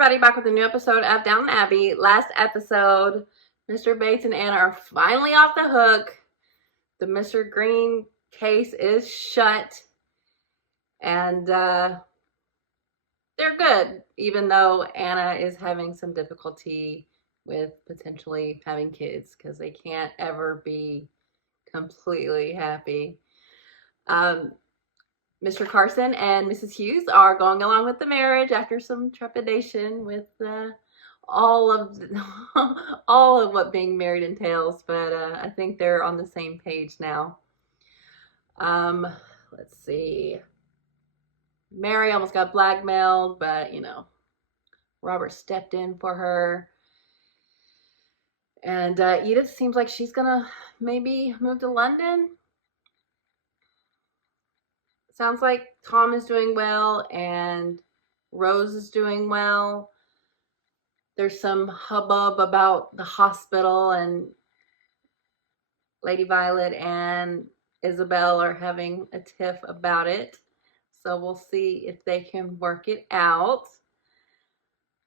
everybody, back with a new episode of Downton Abbey. Last episode, Mr. Bates and Anna are finally off the hook. The Mr. Green case is shut. And they're good, even though Anna is having some difficulty with potentially having kids because they can't ever be completely happy. Mr. Carson and Mrs. Hughes are going along with the marriage after some trepidation with all of what being married entails, but I think they're on the same page now. Let's see. Mary almost got blackmailed, but you know, Robert stepped in for her. And Edith seems like she's gonna maybe move to London. Sounds like Tom is doing well and Rose is doing well. There's some hubbub about the hospital, and Lady Violet and Isabel are having a tiff about it. So we'll see if they can work it out.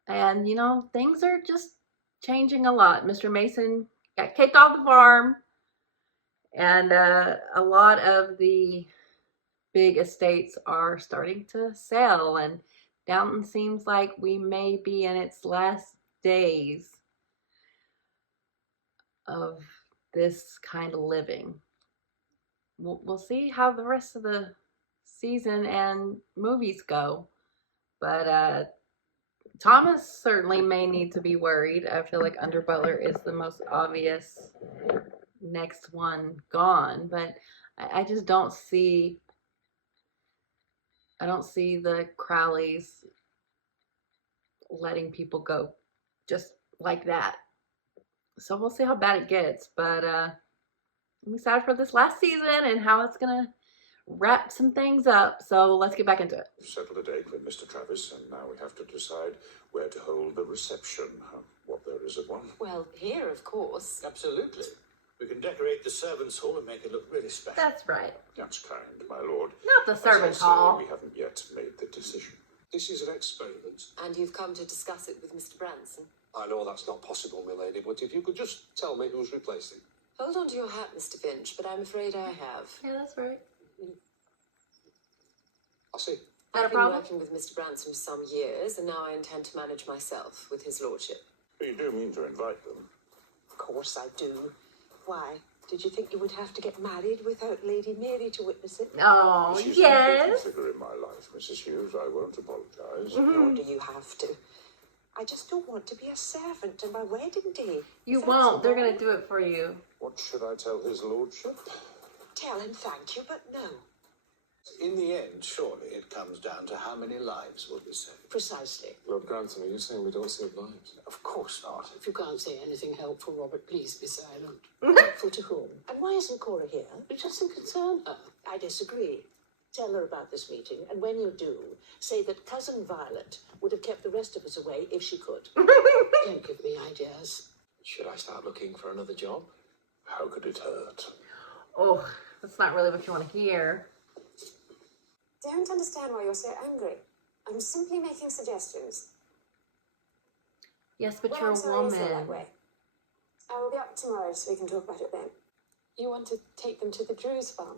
And, you know, things are just changing a lot. Mr. Mason got kicked off the farm, and a lot of the big estates are starting to sell, and Downton seems like we may be in its last days of this kind of living. We'll see how the rest of the season and movies go, but Thomas certainly may need to be worried. I feel like Under Butler is the most obvious next one gone, but I just don't see the Crowleys letting people go just like that. So we'll see how bad it gets, but I'm excited for this last season and how it's gonna wrap some things up. So let's get back into it. We've settled a date with Mr. Travis, and now we have to decide where to hold the reception, what there is of one. Well, here, of course. Absolutely. We can decorate the servants' hall and make it look really special. That's right. That's kind, my lord. Not the servants' As I say, hall. We haven't yet made the decision. This is an experiment. And you've come to discuss it with Mr. Branson. I know that's not possible, my lady, but if you could just tell me who's replacing. Hold on to your hat, Mr. Finch, but I'm afraid I have. Yeah, that's right. I see. Not a I've been problem? working with Mr. Branson for some years, and now I intend to manage myself with his lordship. You do mean to invite them? Of course I do. Why? Did you think you would have to get married without Lady Mary to witness it? Oh, She's yes. a figure in my life, Mrs. Hughes. I won't apologise. Nor do you have to. I just don't want to be a servant on my wedding day. You That's won't. They're all. going to do it for you. What should I tell his lordship? Tell him thank you, but no. In the end, surely it comes down to how many lives will be saved. Precisely. Lord Grantham, are you saying we don't save lives? Of course not. If you can't say anything helpful, Robert, please be silent. Helpful to whom? And why isn't Cora here? It doesn't concern her. I disagree. Tell her about this meeting, and when you do, say that Cousin Violet would have kept the rest of us away if she could. Don't give me ideas. Should I start looking for another job? How could it hurt? Oh, that's not really what you want to hear. Don't understand why you're so angry. I'm simply making suggestions. Yes, but Well, you're I'm a sorry you feel that woman. way. I will be up tomorrow so we can talk about it then. You want to take them to the Drews farm?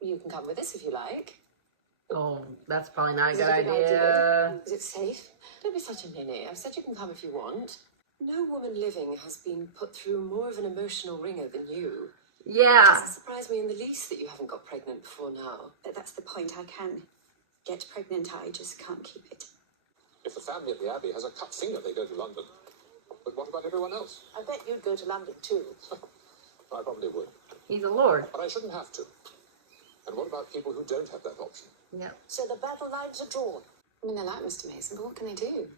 You can come with us if you like. Oh, that's probably not a Is good it a good idea. Is it safe? Don't be such a ninny. I've said you can come if you want. No woman living has been put through more of an emotional ringer than you. It Yeah. doesn't surprise me in the least that you haven't got pregnant before now. That's the point. I can get pregnant. I just can't keep it. If the family at the Abbey has a cut finger, they go to London. But what about everyone else? I bet you'd go to London too. I probably would. He's a lord. But I shouldn't have to. And what about people who don't have that option? Yep. So the battle lines are drawn. I mean, they like Mr. Mason, but what can they do?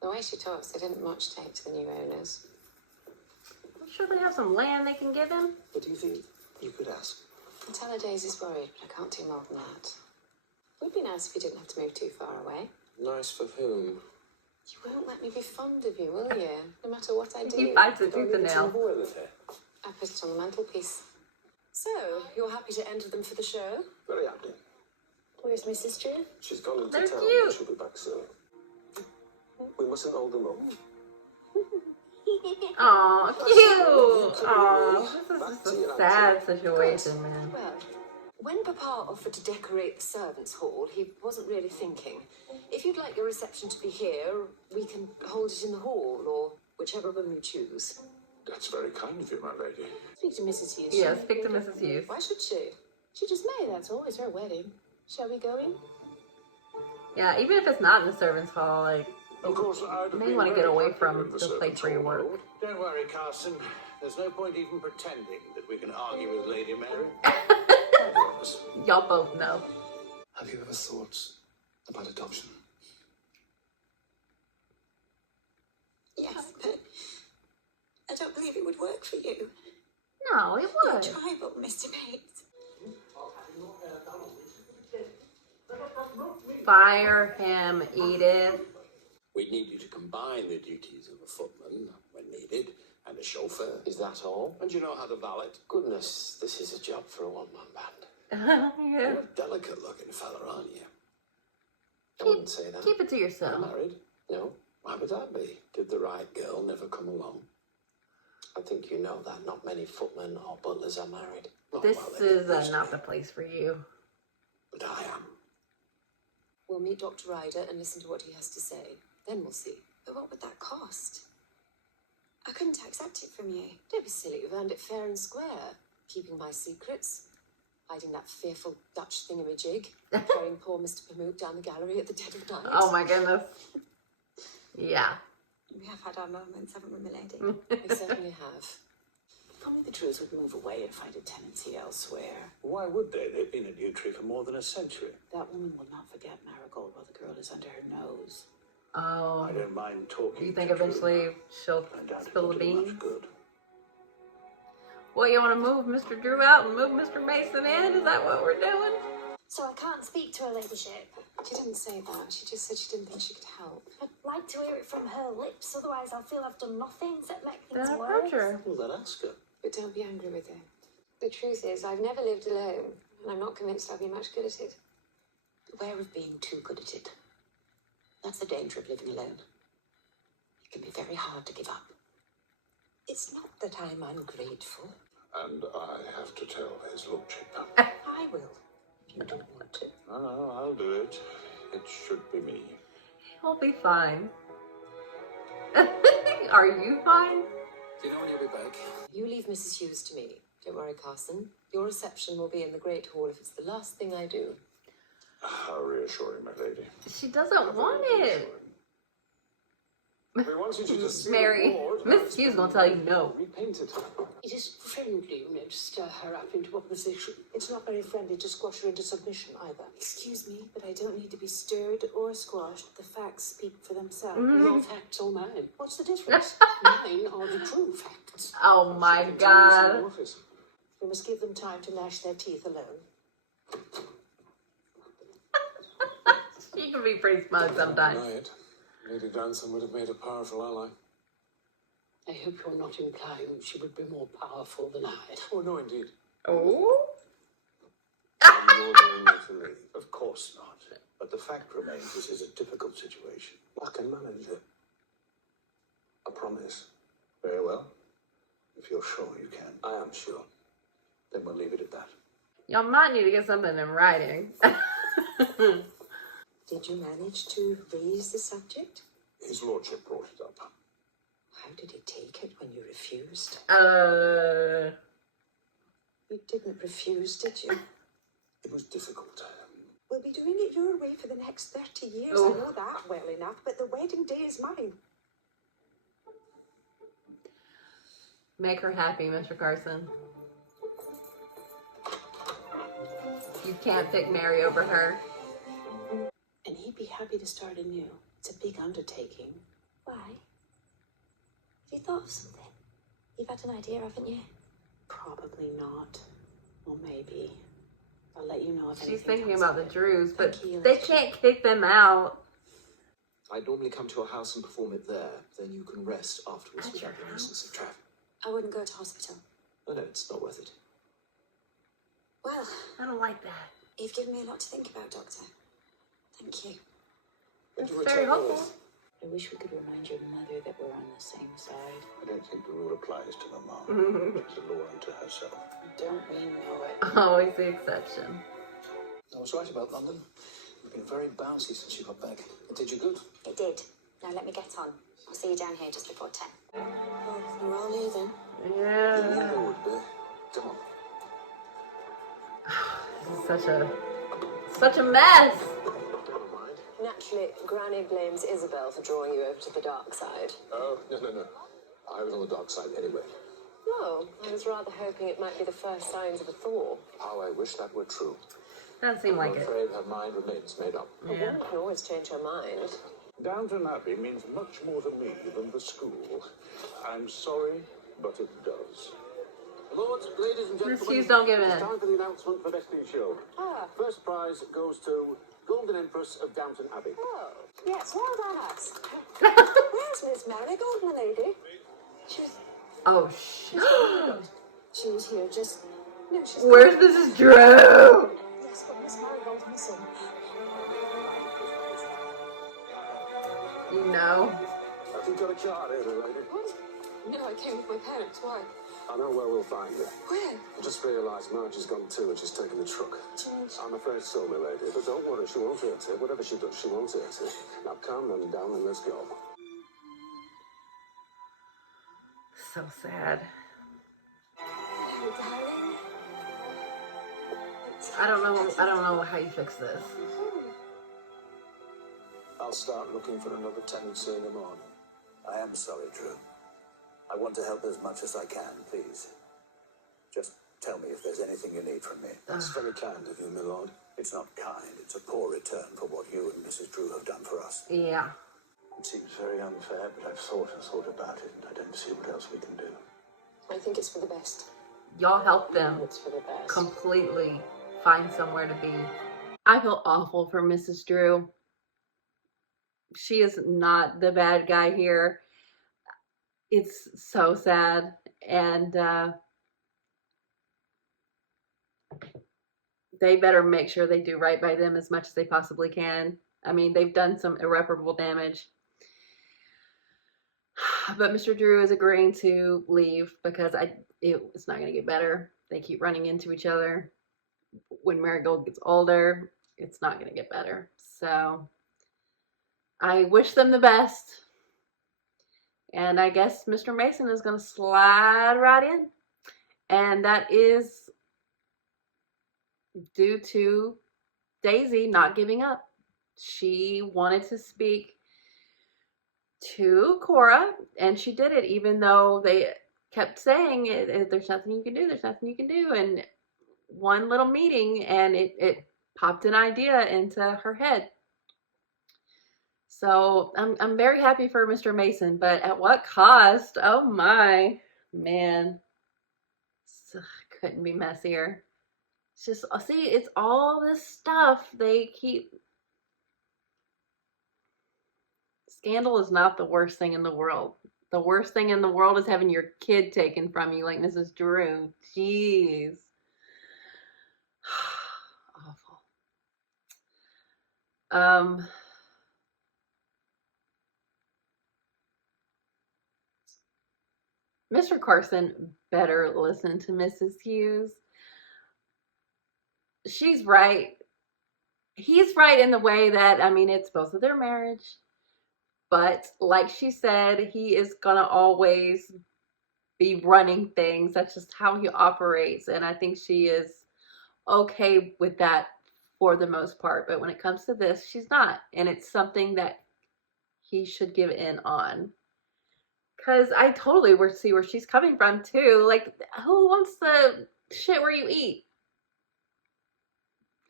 The way she talks, they didn't much take to the new owners. I'm sure they have some land they can give him. What do you think you could ask? And tell her Daisy's worried, but I can't do more than that. It would be nice if you didn't have to move too far away. Nice for whom? You won't let me be fond of you, will you? No matter what I do. He fights it tooth and nail. Boil it here. I put it on the mantelpiece. So, you're happy to enter them for the show? Very happy. Where's my sister? She's gone into They're town. cute. She'll be back soon. We mustn't hold them up. Aw, cute. Aw, this is just a sad situation, man. Well, when Papa offered to decorate the servants' hall, he wasn't really thinking. If you'd like your reception to be here, we can hold it in the hall, or whichever room you choose. That's very kind of you, my lady. Speak to Mrs. Hughes. Yeah, speak to Mrs. Hughes. Why should she? She just may, that's all. It's her wedding. Shall we go in? Yeah, even if it's not in the servants' hall, like, Of course, I'd you may be want to very get away happy from with the place servants' where you hall, work. Lord. Don't worry, Carson. There's no point even pretending that we can argue with Lady Mary. Y'all both know. Have you ever thought about adoption? Yes, but I don't believe it would work for you. No, it You would. try, but Mr. Bates. Fire him, Edith. We'd need you to combine the duties of a footman when needed and a chauffeur. Is that all? And you know how to valet. Goodness, this is a job for a one-man band. Yeah. You're a delicate-looking fella, aren't you? I wouldn't say that. Keep it to You're yourself. married? No, Why would that be? Did the right girl never come along? I think you know that not many footmen or butlers are married. Oh, This well, they is used to not be, the place for you. But I am. We'll meet Dr. Ryder and listen to what he has to say. Then we'll see. But what would that cost? I couldn't accept it from you. Don't be silly, you've earned it fair and square. Keeping my secrets, hiding that fearful Dutch thingamajig, carrying poor Mr. Pamuk down the gallery at the dead of night. Oh my goodness. Yeah. We have had our moments, haven't we, milady? We certainly have. Family betrothed would move away and find a tenancy elsewhere. Why would they? They've been at Newtree for more than a century. That woman will not forget Marigold while the girl is under her nose. Oh. I don't mind talking. You think to Drew. eventually she'll I doubt spill the it'll do much beans? good. Well, you want to move Mr. Drew out and move Mr. Mason in? Is that what we're doing? So I can't speak to her ladyship. She didn't say that. She just said she didn't think she could help. I'd like to hear it from her lips, otherwise I'll feel I've done nothing to make things Then worse. approach her. Well, then ask her. But don't be angry with her. The truth is, I've never lived alone, and I'm not convinced I'll be much good at it. Beware of being too good at it. That's the danger of living alone. It can be very hard to give up. It's not that I'm ungrateful. And I have to tell his lordship. I will, if you don't want to. No, I'll do it. It should be me. He'll be fine. Are you fine? Do you know when you'll be back? You leave Mrs. Hughes to me. Don't worry, Carson. Your reception will be in the Great Hall if it's the last thing I do. How reassuring, my lady. She doesn't want it. We wanted you to see Mary, the ward. Miss Hughes gonna tell you no. Repainted. It is friendly, you know, to stir her up into opposition. It's not very friendly to squash her into submission either. Excuse me, but I don't need to be stirred or squashed. The facts speak for themselves. Your facts or mine? What's the difference? Mine are the true facts. Oh my In the god. office. We must give them time to gnash their teeth alone. She can be pretty smug sometimes. Deny it. Lady Danson would have made a powerful ally. I hope you're not implying she would be more powerful than I. Oh, no, indeed. Oh? And you're going there to leave? Of course not. But the fact remains this is a difficult situation. I can manage it. I promise. Very well. If you're sure you can, I am sure. then we'll leave it at that. Y'all might need to get something in writing. Did you manage to raise the subject? His lordship brought it up. How did he take it when you refused? You didn't refuse, did you? It was difficult. We'll be doing it your way for the next 30 years. Oh. I know that well enough, but the wedding day is mine. Make her happy, Mr. Carson. You can't pick Mary over her. And he'd be happy to start anew. It's a big undertaking. Why? Have you thought of something? You've had an idea, haven't you? Probably not. Or maybe. I'll let you know if She's anything thinking comes about of the it. Drews, but Thank you, they Lady. can't kick them out. I'd normally come to your house and perform it there. Then you can rest afterwards At without your the house? nuisance of traffic. I wouldn't go to hospital. No, it's not worth it. Well, I don't like that. you've given me a lot to think about, Doctor. Thank you. When do you It's very return helpful. north? I wish we could remind your mother that we're on the same side. I don't think the rule applies to Mama. She's a law unto herself. Don't we know it? Always the exception. I was right about London. You've been very bouncy since you got back. It did you good. It did. Now let me get on. I'll see you down here just before 10. Oh, we're all here then. Yeah. It would be. Come on. This is such a mess. Never mind. Naturally, Granny blames Isabel for drawing you over to the dark side. Oh, no. I was on the dark side anyway. Oh, I was rather hoping it might be the first signs of a thaw. How I wish that were true. Doesn't seem like I'm it. afraid her mind remains made up. A woman can always change her mind. Downton Abbey means much more to me than the school. I'm sorry, but it does. Lords, ladies and Miss gentlemen, Hughes, don't give in. it's time for the announcement for Best in Show. Ah, First prize goes to Golden Empress of Downton Abbey. oh, yes, well done us. Where's Miss Marigold, my lady? She was, Oh, shit. she was here just... No, she's Where's Mrs. Drew? Yes, but Miss Marigold's missing. You know. Have you got a card here, lady? What? No, I came with my parents. Why? I know where we'll find her. Where? I just realised Marge has gone too and she's taken the truck. George. I'm afraid so, my lady. But don't worry, she won't hurt it. Whatever she does, she won't hurt it. Now calm down and let's go. So sad. Hello, darling. I don't know how you fix this. I'll start looking for another tenancy in the morning. I am sorry, Drew. I want to help as much as I can, please. Just tell me if there's anything you need from me. That's very kind of you, my lord. It's not kind. It's a poor return for what you and Mrs. Drew have done for us. Yeah. It seems very unfair, but I've thought and thought about it, and I don't see what else we can do. I think it's for the best. Y'all help them It's for the best. completely find somewhere to be. I feel awful for Mrs. Drew. She is not the bad guy here. It's so sad. And they better make sure they do right by them as much as they possibly can. I mean, they've done some irreparable damage. But Mr. Drew is agreeing to leave because it's not going to get better. They keep running into each other. When Marigold gets older, it's not going to get better. So I wish them the best. And I guess Mr. Mason is going to slide right in. And that is due to Daisy not giving up. She wanted to speak to Cora, and she did it, even though they kept saying, there's nothing you can do, there's nothing you can do. And one little meeting, and it popped an idea into her head. So I'm very happy for Mr. Mason, but at what cost? Oh my, man. Couldn't be messier. It's just, see, it's all this stuff they keep. Scandal is not the worst thing in the world. The worst thing in the world is having your kid taken from you, like Mrs. Drew. Jeez. Awful. Mr. Carson better listen to Mrs. Hughes. She's right. He's right in the way that, I mean, it's both of their marriage. But like she said, he is going to always be running things. That's just how he operates. And I think she is okay with that for the most part. But when it comes to this, she's not. And it's something that he should give in on. Because I totally see where she's coming from, too. Like, who wants the shit where you eat?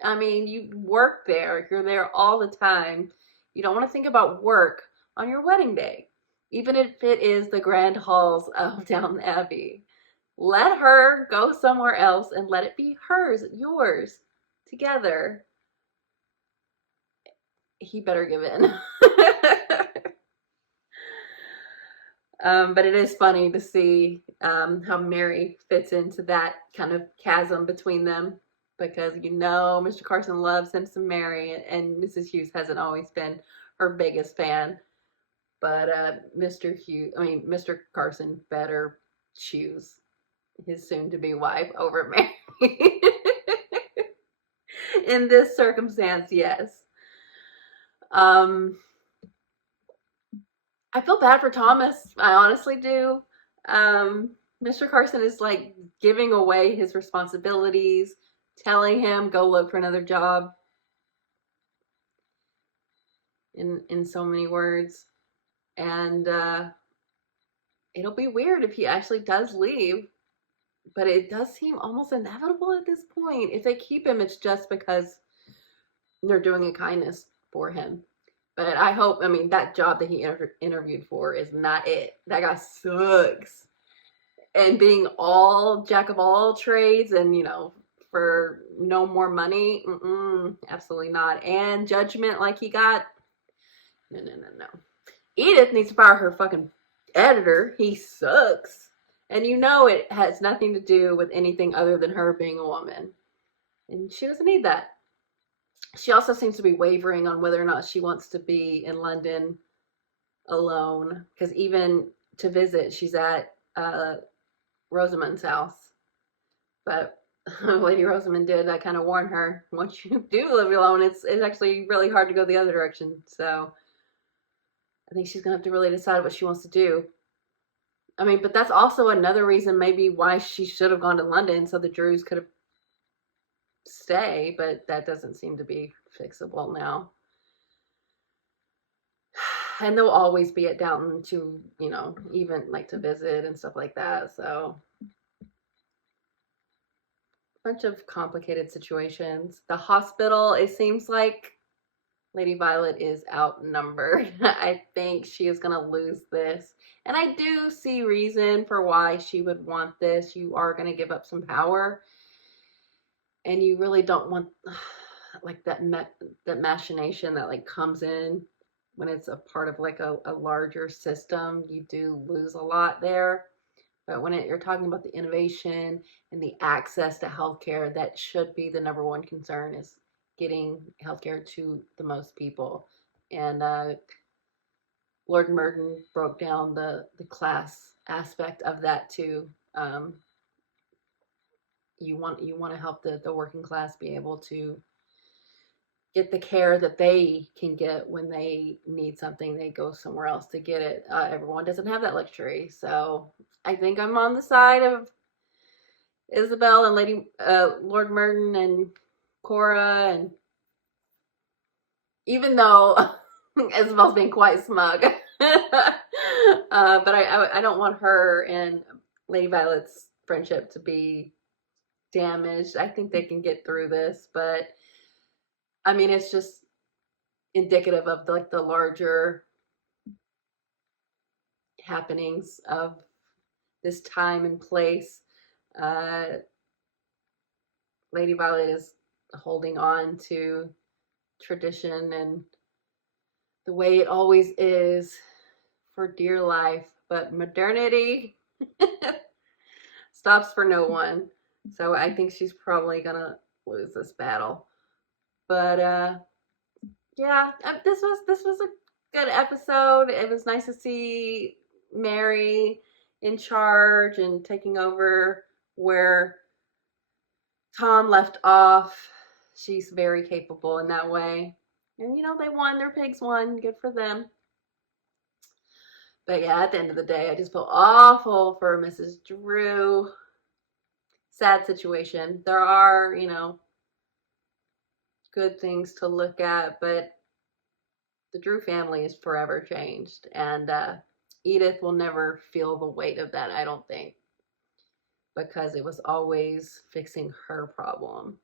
I mean, you work there. You're there all the time. You don't want to think about work on your wedding day, even if it is the grand halls of Downton Abbey. Let her go somewhere else and let it be hers, yours, together. He better give in. But it is funny to see how Mary fits into that kind of chasm between them, because you know Mr. Carson loves him some Mary, and Mrs. Hughes hasn't always been her biggest fan. But Mr. Carson better choose his soon-to-be wife over Mary. In this circumstance, yes. I feel bad for Thomas. I honestly do. Mr. Carson is like giving away his responsibilities, telling him go look for another job in so many words. And it'll be weird if he actually does leave. But it does seem almost inevitable at this point. If they keep him, it's just because they're doing a kindness for him. But I hope, that job that he interviewed for is not it. That guy sucks. And being all jack of all trades and, for no more money, absolutely not. And judgment like he got, no. Edith needs to fire her fucking editor. He sucks. And it has nothing to do with anything other than her being a woman. And she doesn't need that. She also seems to be wavering on whether or not she wants to be in London alone. Because even to visit, she's at Rosamund's house. But Lady Rosamund did kind of warn her, once you do live alone, it's actually really hard to go the other direction. So I think she's going to have to really decide what she wants to do. But that's also another reason maybe why she should have gone to London, so the Drews could have stay, but that doesn't seem to be fixable now. And they'll always be at Downton to, even like to visit and stuff like that. So bunch of complicated situations. The hospital, it seems like Lady Violet is outnumbered. I think she is going to lose this. And I do see reason for why she would want this. You are going to give up some power. And you really don't want like that machination that like comes in when it's a part of like a larger system. You do lose a lot there. But when you're talking about the innovation and the access to healthcare, that should be the number one concern, is getting healthcare to the most people. And Lord Merton broke down the class aspect of that too. You want to help the working class be able to get the care that they can get when they need something. They go somewhere else to get it. Everyone doesn't have that luxury. So I think I'm on the side of Isabel and Lord Merton and Cora, and even though Isabel's being quite smug, but I don't want her and Lady Violet's friendship to be damaged. I think they can get through this, but it's just indicative of the larger happenings of this time and place. Lady Violet is holding on to tradition and the way it always is for dear life, but modernity stops for no one. So I think she's probably gonna lose this battle. But yeah, this was a good episode. It was nice to see Mary in charge and taking over where Tom left off. She's very capable in that way. And they won, their pigs won, good for them. But yeah, at the end of the day, I just feel awful for Mrs. Drew. Sad situation. There are, good things to look at, but the Drew family is forever changed. And Edith will never feel the weight of that, I don't think, because it was always fixing her problem.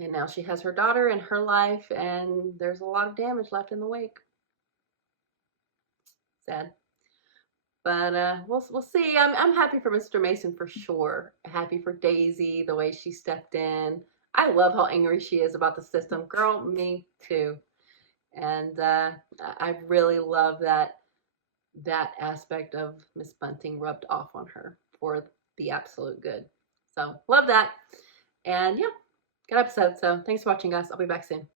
And now she has her daughter and her life, and there's a lot of damage left in the wake. Sad. But we'll see. I'm happy for Mr. Mason for sure. Happy for Daisy, the way she stepped in. I love how angry she is about the system. Girl, me too. And I really love that aspect of Miss Bunting rubbed off on her for the absolute good. So love that. And yeah, good episode. So thanks for watching, guys. I'll be back soon.